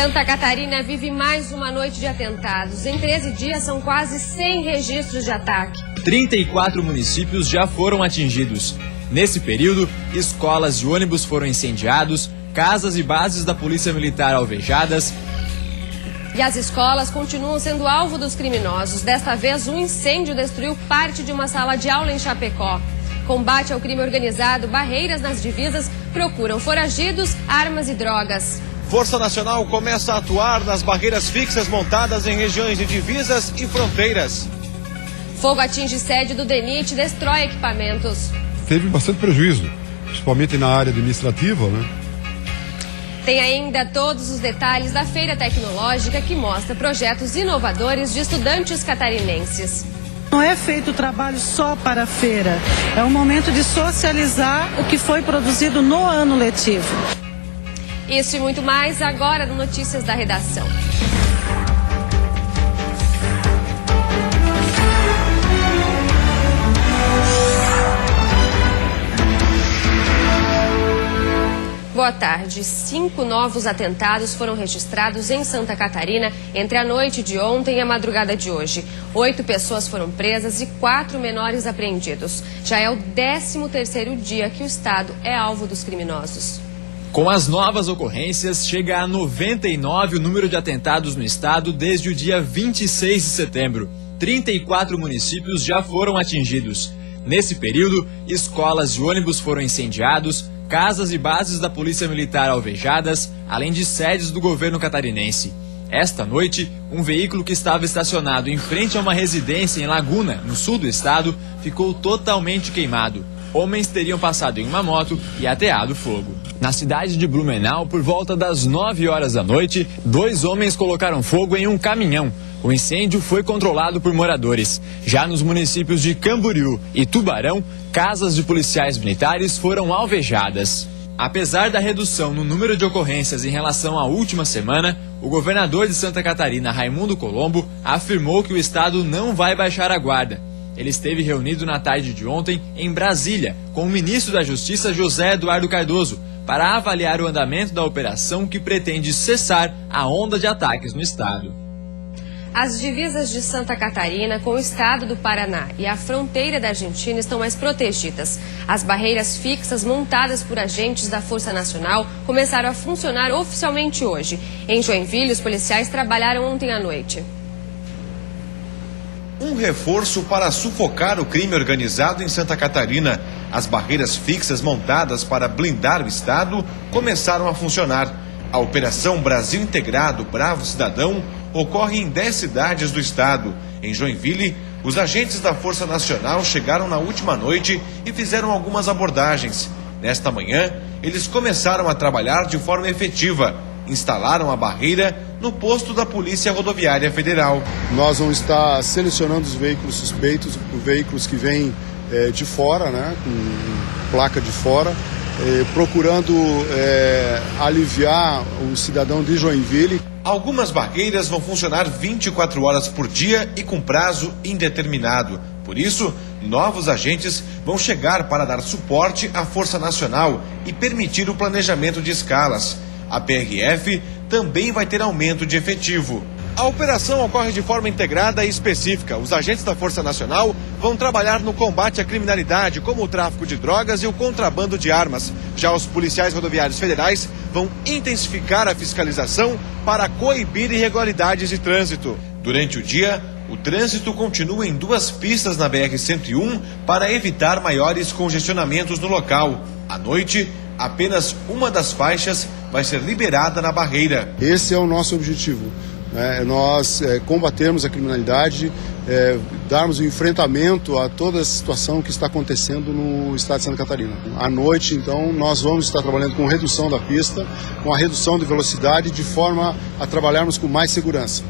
Santa Catarina vive mais uma noite de atentados. Em 13 dias, são quase 100 registros de ataque. 34 municípios já foram atingidos. Nesse período, escolas e ônibus foram incendiados, casas e bases da Polícia Militar alvejadas. E as escolas continuam sendo alvo dos criminosos. Desta vez, um incêndio destruiu parte de uma sala de aula em Chapecó. Combate ao crime organizado, barreiras nas divisas procuram foragidos, armas e drogas. Força Nacional começa a atuar nas barreiras fixas montadas em regiões de divisas e fronteiras. Fogo atinge sede do DENIT e destrói equipamentos. Teve bastante prejuízo, principalmente na área administrativa, né? Tem ainda todos os detalhes da Feira Tecnológica, que mostra projetos inovadores de estudantes catarinenses. Não é feito trabalho só para a feira, é um momento de socializar o que foi produzido no ano letivo. Isso e muito mais agora no Notícias da Redação. Boa tarde. 5 novos atentados foram registrados em Santa Catarina entre a noite de ontem e a madrugada de hoje. 8 pessoas foram presas e 4 menores apreendidos. Já é o 13º dia que o estado é alvo dos criminosos. Com as novas ocorrências, chega a 99 o número de atentados no estado desde o dia 26 de setembro. 34 municípios já foram atingidos. Nesse período, escolas e ônibus foram incendiados, casas e bases da Polícia Militar alvejadas, além de sedes do governo catarinense. Esta noite, um veículo que estava estacionado em frente a uma residência em Laguna, no sul do estado, ficou totalmente queimado. Homens teriam passado em uma moto e ateado fogo. Na cidade de Blumenau, por volta das 9 horas da noite, 2 homens colocaram fogo em um caminhão. O incêndio foi controlado por moradores. Já nos municípios de Camboriú e Tubarão, casas de policiais militares foram alvejadas. Apesar da redução no número de ocorrências em relação à última semana, o governador de Santa Catarina, Raimundo Colombo, afirmou que o estado não vai baixar a guarda. Ele esteve reunido na tarde de ontem em Brasília com o ministro da Justiça, José Eduardo Cardoso, para avaliar o andamento da operação que pretende cessar a onda de ataques no estado. As divisas de Santa Catarina com o estado do Paraná e a fronteira da Argentina estão mais protegidas. As barreiras fixas montadas por agentes da Força Nacional começaram a funcionar oficialmente hoje. Em Joinville, os policiais trabalharam ontem à noite. Um reforço para sufocar o crime organizado em Santa Catarina. As barreiras fixas montadas para blindar o estado começaram a funcionar. A Operação Brasil Integrado Bravo Cidadão ocorre em 10 cidades do estado. Em Joinville, os agentes da Força Nacional chegaram na última noite e fizeram algumas abordagens. Nesta manhã, eles começaram a trabalhar de forma efetiva. Instalaram a barreira no posto da Polícia Rodoviária Federal. Nós vamos estar selecionando os veículos suspeitos, veículos que vêm de fora, né, com placa de fora, procurando aliviar o cidadão de Joinville. Algumas barreiras vão funcionar 24 horas por dia e com prazo indeterminado. Por isso, novos agentes vão chegar para dar suporte à Força Nacional e permitir o planejamento de escalas. A PRF também vai ter aumento de efetivo. A operação ocorre de forma integrada e específica. Os agentes da Força Nacional vão trabalhar no combate à criminalidade, como o tráfico de drogas e o contrabando de armas. Já os policiais rodoviários federais vão intensificar a fiscalização para coibir irregularidades de trânsito. Durante o dia, o trânsito continua em 2 pistas na BR-101 para evitar maiores congestionamentos no local. À noite, apenas uma das faixas vai ser liberada na barreira. Esse é o nosso objetivo. Nós combatermos a criminalidade, darmos um enfrentamento a toda a situação que está acontecendo no estado de Santa Catarina. À noite, então, nós vamos estar trabalhando com redução da pista, com a redução de velocidade, de forma a trabalharmos com mais segurança.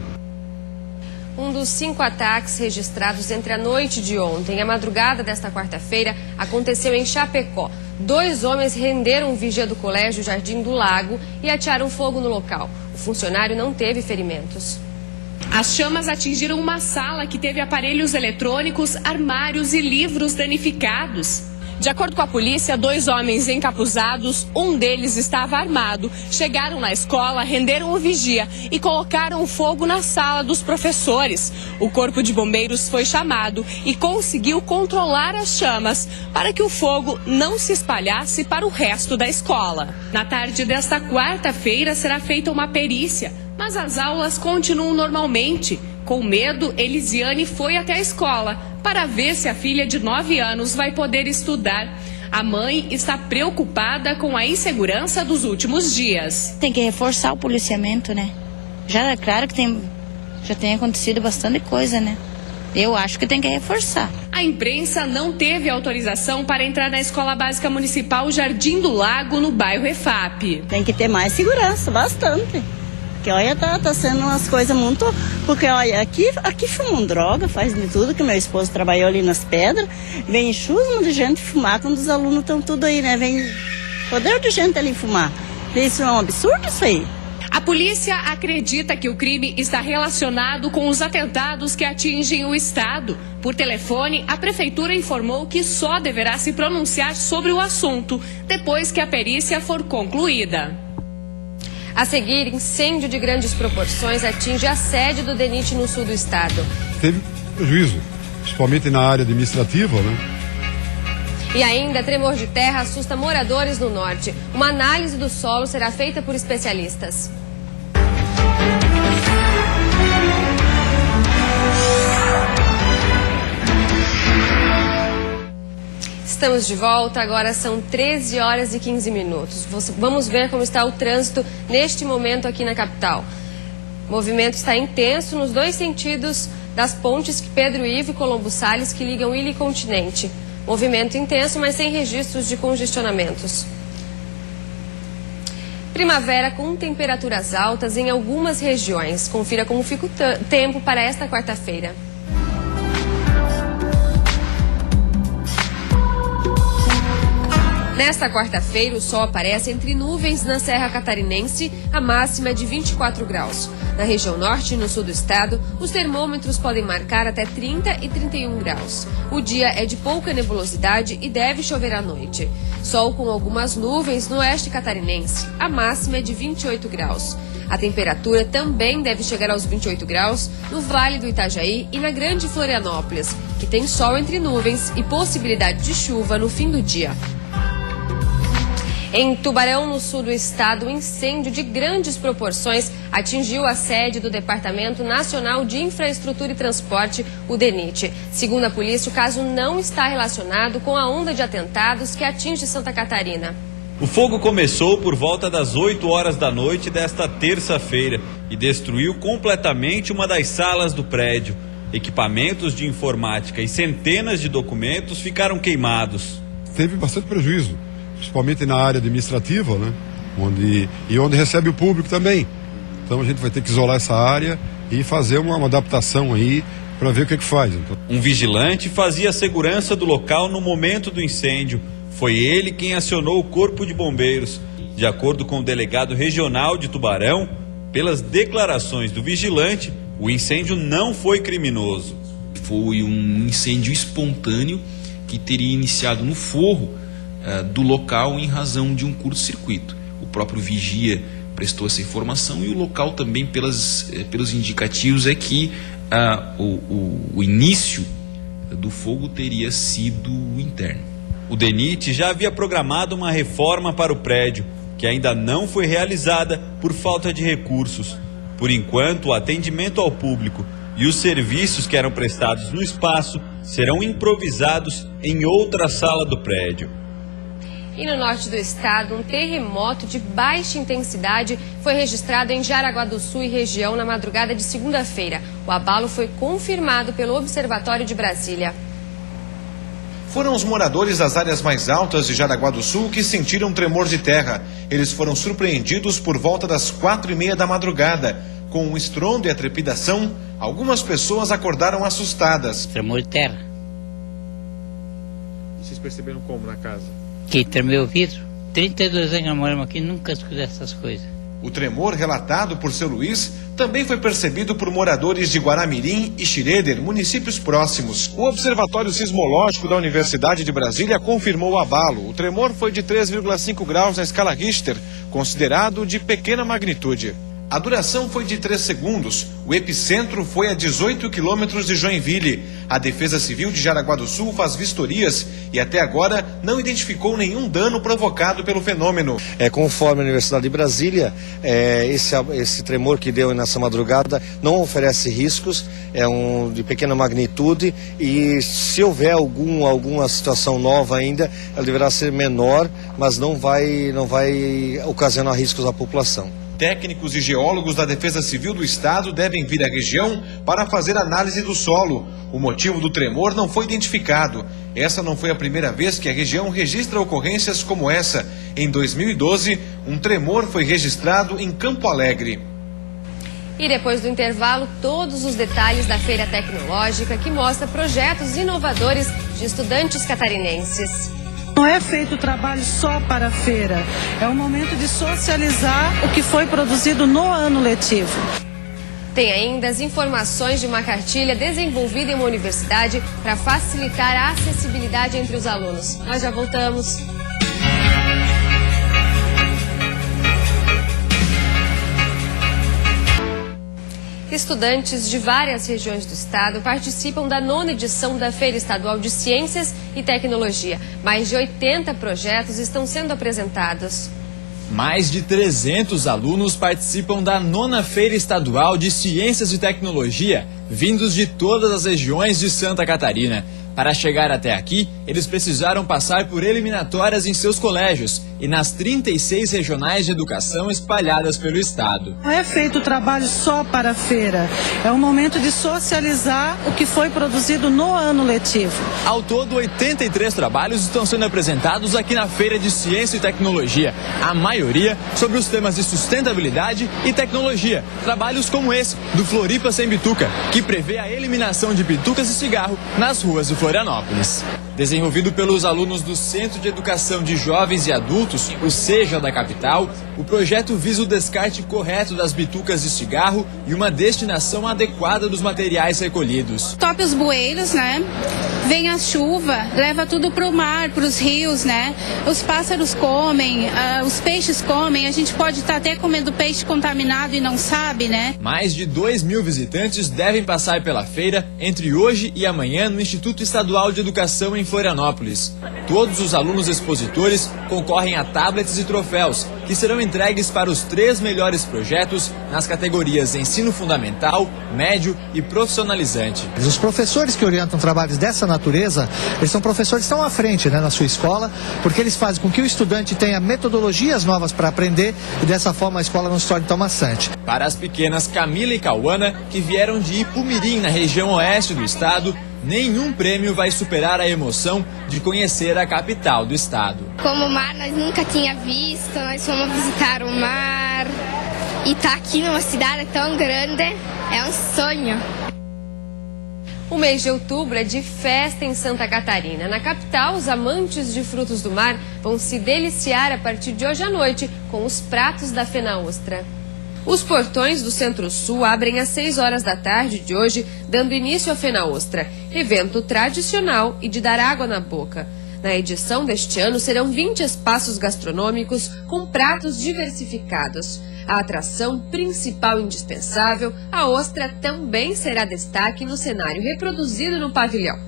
Um dos 5 ataques registrados entre a noite de ontem e a madrugada desta quarta-feira aconteceu em Chapecó. 2 homens renderam um vigia do Colégio Jardim do Lago e atearam fogo no local. O funcionário não teve ferimentos. As chamas atingiram uma sala que teve aparelhos eletrônicos, armários e livros danificados. De acordo com a polícia, 2 homens encapuzados, um deles estava armado, chegaram na escola, renderam o vigia e colocaram fogo na sala dos professores. O corpo de bombeiros foi chamado e conseguiu controlar as chamas para que o fogo não se espalhasse para o resto da escola. Na tarde desta quarta-feira será feita uma perícia, mas as aulas continuam normalmente. Com medo, Elisiane foi até a escola para ver se a filha de 9 anos vai poder estudar. A mãe está preocupada com a insegurança dos últimos dias. Tem que reforçar o policiamento, né? Já é claro que já tem acontecido bastante coisa, né? Eu acho que tem que reforçar. A imprensa não teve autorização para entrar na Escola Básica Municipal Jardim do Lago, no bairro EFAP. Tem que ter mais segurança, bastante. Porque olha, tá sendo umas coisas muito... Porque olha, aqui fumam droga, faz de tudo, que meu esposo trabalhou ali nas pedras. Vem chusma de gente fumar quando os alunos estão tudo aí, né? Vem poder de gente ali fumar. Isso é um absurdo, isso aí. A polícia acredita que o crime está relacionado com os atentados que atingem o estado. Por telefone, a prefeitura informou que só deverá se pronunciar sobre o assunto depois que a perícia for concluída. A seguir, incêndio de grandes proporções atinge a sede do DENIT no sul do estado. Teve prejuízo, principalmente na área administrativa, né? E ainda, tremor de terra assusta moradores no norte. Uma análise do solo será feita por especialistas. Estamos de volta, agora são 13 horas e 15 minutos. Vamos ver como está o trânsito neste momento aqui na capital. O movimento está intenso nos 2 sentidos das pontes Pedro Ivo e Colombo Salles, que ligam ilha e continente. Movimento intenso, mas sem registros de congestionamentos. Primavera com temperaturas altas em algumas regiões. Confira como fica o tempo para esta quarta-feira. Nesta quarta-feira, o sol aparece entre nuvens na Serra Catarinense, a máxima é de 24 graus. Na região norte e no sul do estado, os termômetros podem marcar até 30 e 31 graus. O dia é de pouca nebulosidade e deve chover à noite. Sol com algumas nuvens no oeste catarinense, a máxima é de 28 graus. A temperatura também deve chegar aos 28 graus no Vale do Itajaí e na Grande Florianópolis, que tem sol entre nuvens e possibilidade de chuva no fim do dia. Em Tubarão, no sul do estado, um incêndio de grandes proporções atingiu a sede do Departamento Nacional de Infraestrutura e Transporte, o DENIT. Segundo a polícia, o caso não está relacionado com a onda de atentados que atinge Santa Catarina. O fogo começou por volta das 8 horas da noite desta terça-feira e destruiu completamente uma das salas do prédio. Equipamentos de informática e centenas de documentos ficaram queimados. Teve bastante prejuízo, principalmente na área administrativa, né? Onde recebe o público também. Então a gente vai ter que isolar essa área e fazer uma adaptação aí para ver o que faz. Então... Um vigilante fazia a segurança do local no momento do incêndio. Foi ele quem acionou o Corpo de Bombeiros. De acordo com o delegado regional de Tubarão, pelas declarações do vigilante, o incêndio não foi criminoso. Foi um incêndio espontâneo que teria iniciado no forro do local em razão de um curto-circuito. O próprio vigia prestou essa informação e o local também, pelos indicativos, é que o início do fogo teria sido interno. O DENIT já havia programado uma reforma para o prédio, que ainda não foi realizada por falta de recursos. Por enquanto, o atendimento ao público e os serviços que eram prestados no espaço serão improvisados em outra sala do prédio. E no norte do estado, um terremoto de baixa intensidade foi registrado em Jaraguá do Sul e região na madrugada de segunda-feira. O abalo foi confirmado pelo Observatório de Brasília. Foram os moradores das áreas mais altas de Jaraguá do Sul que sentiram tremor de terra. Eles foram surpreendidos por volta das 4h30 da madrugada. Com o estrondo e a trepidação, algumas pessoas acordaram assustadas. Tremor de terra. E vocês perceberam como na casa? Que tremeu o vidro. 32 anos nós moramos aqui, nunca escutei essas coisas. O tremor relatado por seu Luiz também foi percebido por moradores de Guaramirim e Schroeder, municípios próximos. O Observatório Sismológico da Universidade de Brasília confirmou o abalo. O tremor foi de 3,5 graus na escala Richter, considerado de pequena magnitude. A duração foi de 3 segundos. O epicentro foi a 18 quilômetros de Joinville. A Defesa Civil de Jaraguá do Sul faz vistorias e até agora não identificou nenhum dano provocado pelo fenômeno. Conforme a Universidade de Brasília, esse tremor que deu nessa madrugada não oferece riscos, é de pequena magnitude e se houver alguma situação nova ainda, ela deverá ser menor, mas não vai ocasionar riscos à população. Técnicos e geólogos da Defesa Civil do Estado devem vir à região para fazer análise do solo. O motivo do tremor não foi identificado. Essa não foi a primeira vez que a região registra ocorrências como essa. Em 2012, um tremor foi registrado em Campo Alegre. E depois do intervalo, todos os detalhes da Feira Tecnológica, que mostra projetos inovadores de estudantes catarinenses. Não é feito trabalho só para a feira, é um momento de socializar o que foi produzido no ano letivo. Tem ainda as informações de uma cartilha desenvolvida em uma universidade para facilitar a acessibilidade entre os alunos. Nós já voltamos. Estudantes de várias regiões do estado participam da 9ª edição da Feira Estadual de Ciências e Tecnologia. Mais de 80 projetos estão sendo apresentados. Mais de 300 alunos participam da 9ª Feira Estadual de Ciências e Tecnologia, vindos de todas as regiões de Santa Catarina. Para chegar até aqui, eles precisaram passar por eliminatórias em seus colégios e nas 36 regionais de educação espalhadas pelo estado. Não é feito trabalho só para a feira, é um momento de socializar o que foi produzido no ano letivo. Ao todo, 83 trabalhos estão sendo apresentados aqui na Feira de Ciência e Tecnologia, a maioria sobre os temas de sustentabilidade e tecnologia. Trabalhos como esse, do Floripa Sem Bituca, que prevê a eliminação de bitucas e cigarro nas ruas de Florianópolis. Desenvolvido pelos alunos do Centro de Educação de Jovens e Adultos, o SEJA da capital, o projeto visa o descarte correto das bitucas de cigarro e uma destinação adequada dos materiais recolhidos. Tope os bueiros, né? Vem a chuva, leva tudo para o mar, para os rios, né? Os pássaros comem, os peixes comem, a gente pode estar até comendo peixe contaminado e não sabe, né? Mais de 2.000 visitantes devem passar pela feira entre hoje e amanhã no Instituto Estadual de Educação em Florianópolis. Todos os alunos expositores concorrem a tablets e troféus, que serão entregues para os 3 melhores projetos nas categorias Ensino Fundamental, Médio e Profissionalizante. Os professores que orientam trabalhos dessa natureza, eles são professores que estão à frente, né, na sua escola, porque eles fazem com que o estudante tenha metodologias novas para aprender e dessa forma a escola não se torne tão maçante. Para as pequenas Camila e Cauana, que vieram de Ipumirim, na região oeste do estado, nenhum prêmio vai superar a emoção de conhecer a capital do estado. Como o mar nós nunca tinha visto, nós fomos visitar o mar e estar aqui numa cidade tão grande é um sonho. O mês de outubro é de festa em Santa Catarina. Na capital, os amantes de frutos do mar vão se deliciar a partir de hoje à noite com os pratos da Fena Ostra. Os portões do Centro-Sul abrem às 6 horas da tarde de hoje, dando início à Fena Ostra, evento tradicional e de dar água na boca. Na edição deste ano serão 20 espaços gastronômicos com pratos diversificados. A atração principal e indispensável, a ostra também será destaque no cenário reproduzido no pavilhão.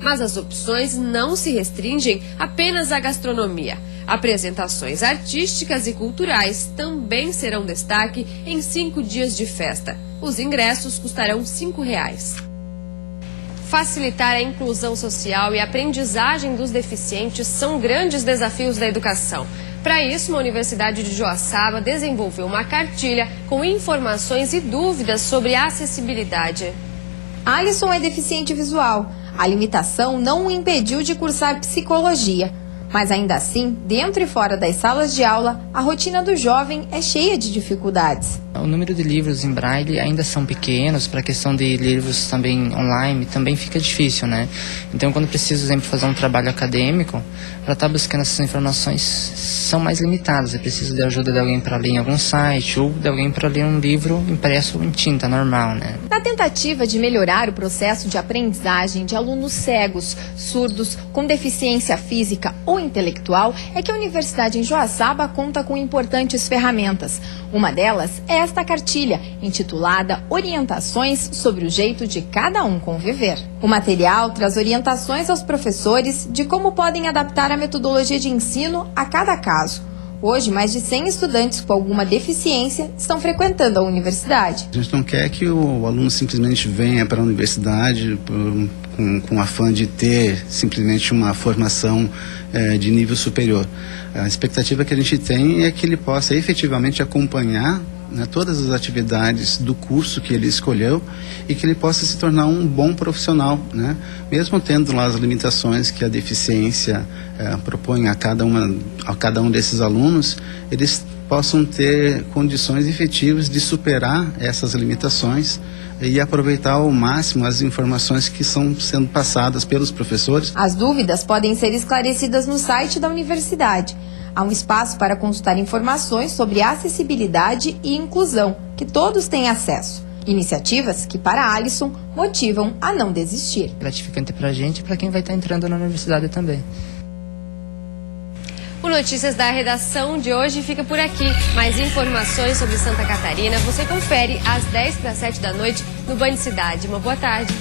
Mas as opções não se restringem apenas à gastronomia. Apresentações artísticas e culturais também serão destaque em 5 dias de festa. Os ingressos custarão R$ 5,00. Facilitar a inclusão social e a aprendizagem dos deficientes são grandes desafios da educação. Para isso, uma universidade de Joaçaba desenvolveu uma cartilha com informações e dúvidas sobre a acessibilidade. Alisson é deficiente visual. A limitação não o impediu de cursar psicologia. Mas ainda assim, dentro e fora das salas de aula, a rotina do jovem é cheia de dificuldades. O número de livros em braille ainda são pequenos, para a questão de livros também online também fica difícil, né? Então, quando preciso, por exemplo, fazer um trabalho acadêmico, para estar buscando essas informações são mais limitadas. Eu preciso de ajuda de alguém para ler em algum site ou de alguém para ler um livro impresso em tinta normal, né? Na tentativa de melhorar o processo de aprendizagem de alunos cegos, surdos, com deficiência física ou intelectual, é que a Universidade em Joaçaba conta com importantes ferramentas. Uma delas é esta cartilha, intitulada Orientações sobre o jeito de cada um conviver. O material traz orientações aos professores de como podem adaptar a metodologia de ensino a cada caso. Hoje, mais de 100 estudantes com alguma deficiência estão frequentando a universidade. A gente não quer que o aluno simplesmente venha para a universidade com o afã de ter simplesmente uma formação de nível superior. A expectativa que a gente tem é que ele possa efetivamente acompanhar, né, todas as atividades do curso que ele escolheu e que ele possa se tornar um bom profissional, né? Mesmo tendo lá as limitações que a deficiência propõe a cada um desses alunos, eles possam ter condições efetivas de superar essas limitações e aproveitar ao máximo as informações que estão sendo passadas pelos professores. As dúvidas podem ser esclarecidas no site da universidade. Há um espaço para consultar informações sobre acessibilidade e inclusão, que todos têm acesso. Iniciativas que, para Alisson, motivam a não desistir. Gratificante para a gente e para quem vai estar entrando na universidade também. O Notícias da Redação de hoje fica por aqui. Mais informações sobre Santa Catarina você confere às 6:50 da noite no Band Cidade. Uma boa tarde.